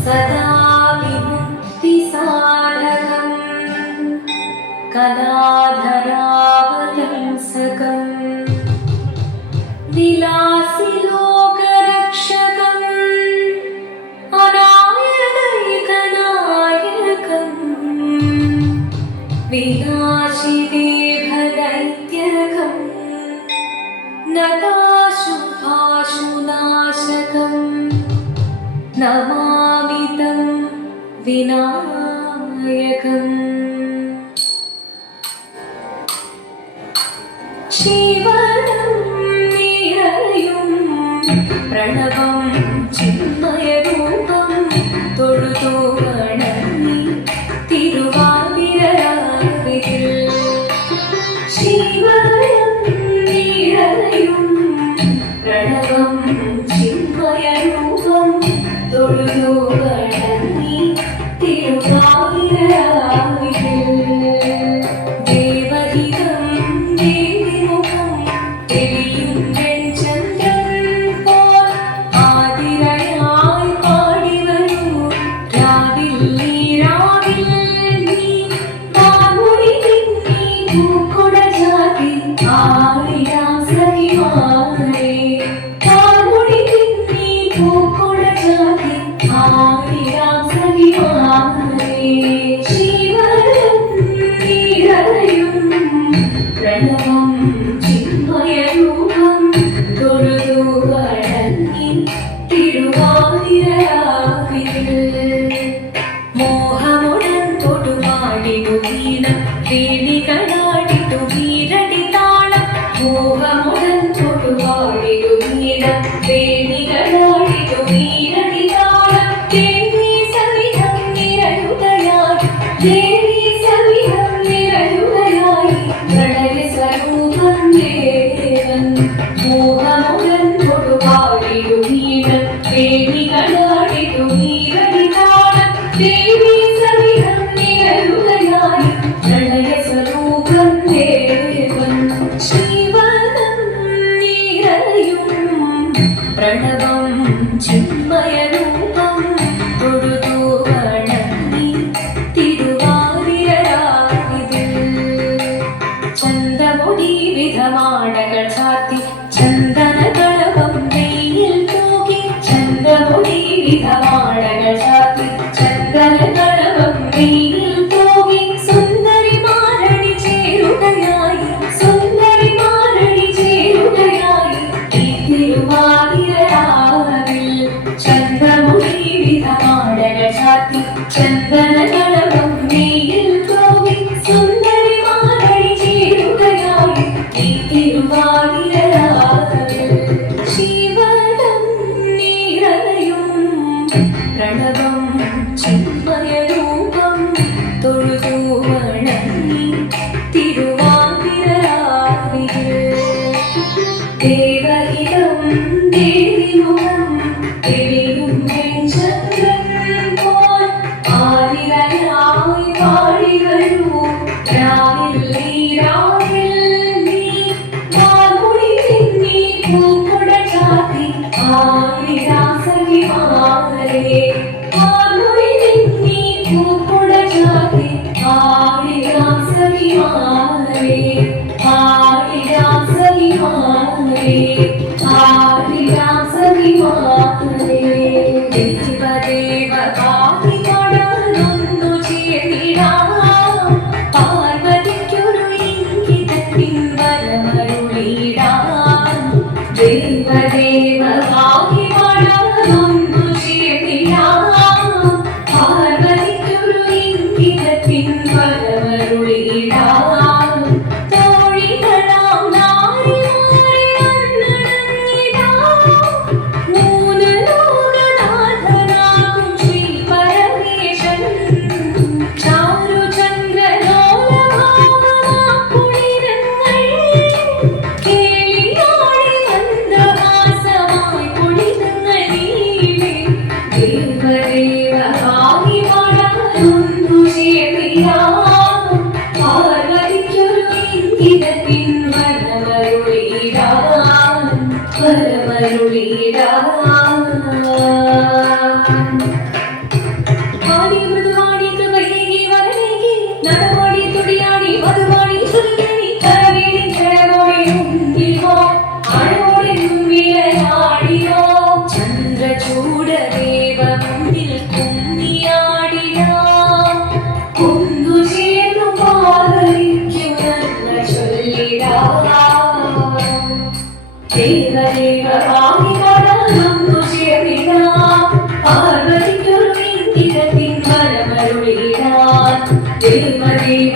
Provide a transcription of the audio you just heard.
सदा विमुक्तिसाधकं कलाधरावलंसकं विलासिलोकरक्षकं अनायकैकनायकं विनाशिदेभदैत्यकं नताशुभाशुनाशकं नमामि तं विनायकम् शिवनं निरयुं प्रणवं चिन्मयरूपं തൊഴുതു വണങ്ങി തിരുവാതിരരാവിൽ ശിവനം നിറയും പ്രണവം ചിന്മയരൂപം തൊഴുതു വണങ്ങി തിരുവാതിരരാവിൽ ദേവഹിതം ദേവിമുഖം തെളിയും വെൺചന്ദ്രൻ പോൽ ആതിരയായി പാടിവരൂ രാവിൽ നീ വാമൊഴി തിന്നി പൂക്കുട ചാത്തി ആടിടാം സഖിമാരെ വാമൊഴി തിന്നി പൂക്കുട ചാത്തി ആടിടാം സഖിമാരെ ശിവനം നിറയും പ്രണവം ചിന്മയരൂപം തൊഴുതു വണങ്ങി തിരുവാതിരരാവിൽ മോഹമുടൻ തൊടുപാടിടു വീണം വേണികളാടിടു വീരടി താളം മോഹമുടൻ തൊടുപാടിടു വീണം വേണികളാടിടു വീരടി താളം ദേവി സവിധം നിരയുകയായി ദേവി സവിധം നിരയുകയായി പ്രണയ സ്വരൂപം ദേവൻ മോഹമുടൻ തൊടുപാടിടു വീണം വേണികളാടിടു വീരടി താളം ദേവി സവിധം നിരയുകയായി പ്രണയ സ്വരൂപം ദേവൻ ശിവനം നിറയും പ്രണവം ചിന്മയരൂപം തൊഴുതു വണങ്ങി തിരുവാതിരരാവിൽ ചന്തമുടി വിധമാടകൾ ചാത്തി ചന്ദനകളവം വെയിൽ തൂകി ചന്തമുടി വിധമാടകൾ ചാത്തി ചന്ദനകളവം വെയിൽ തൂകി സുന്ദരിമാരണി ചേരുകയായി സുന്ദരിമാരണി ചേരുകയായി ഈ തിരുവാതിരരാവിൽ ചന്തമുടി വിധമാടകൾ ചാത്തി ചന്ദനകളവം വെയിൽ തൂകി സുന്ദരിമാരണി ചേരുകയായി ഈ തിരുവാതിരരാവിൽ ശിവനം നിറയും പ്രണവം ചിന്മയരൂപം തൊഴുതു വണങ്ങി തിരുവാതിരരാവിൽ ദേവഹിതം ദേവിമുഖം തെളിയും വെൺചന്ദ്രൻ പോൽ ആതിരയായി പാടിവരൂ രാവിൽ നീ വാമൊഴി തിന്നി പൂക്കുട ചാത്തി ആടിടാം സഖിമാരെ വാമൊഴി തിന്നി പൂക്കുട ചാത്തി ആടിടാം സഖിമാരെ ആടിടാം സഖിമാരെ ആടിടാം സഖിമാരെ ദേവദേവ കാവി കടന്നൊന്നു ചേർന്നിടാം പാർവതിക്കൊരു ഇംഗിതത്തിൻ വരമരുളിടാം ദേവദേവ കാവി കടന്നൊന്നു ചേർന്നിടാം പാർവതിക്കൊരു ഇംഗിതത്തിൻ വരമരുളിടാം തോഴികളാം നാരിമാരെ വന്നണഞ്ഞിടാം മൂന്ന് ലോകനാഥനാകും ശ്രീ പരമേശൻ ചാരുചന്ദ്രലോലഭാവമാക്കുളിരങ്ങൾ കേളിയാടി മന്ദഹാസമായി കുളിരങ്ങൾ നീളെ ദേവദേവ ഭാവി വളർന്നു ചേർന്നിടാം പാർവതിക്കൊരു ഇംഗിതത്തിൻ വരമരുളിടാം വരമരുളിടാം ഭാഗ്യ പാടാനൊന്നു ചേർന്നിടാം പാർവതിക്കൊരു ഇന്ദ്രത്തിൻ വരമരുളിടാൻ ദേവദേവ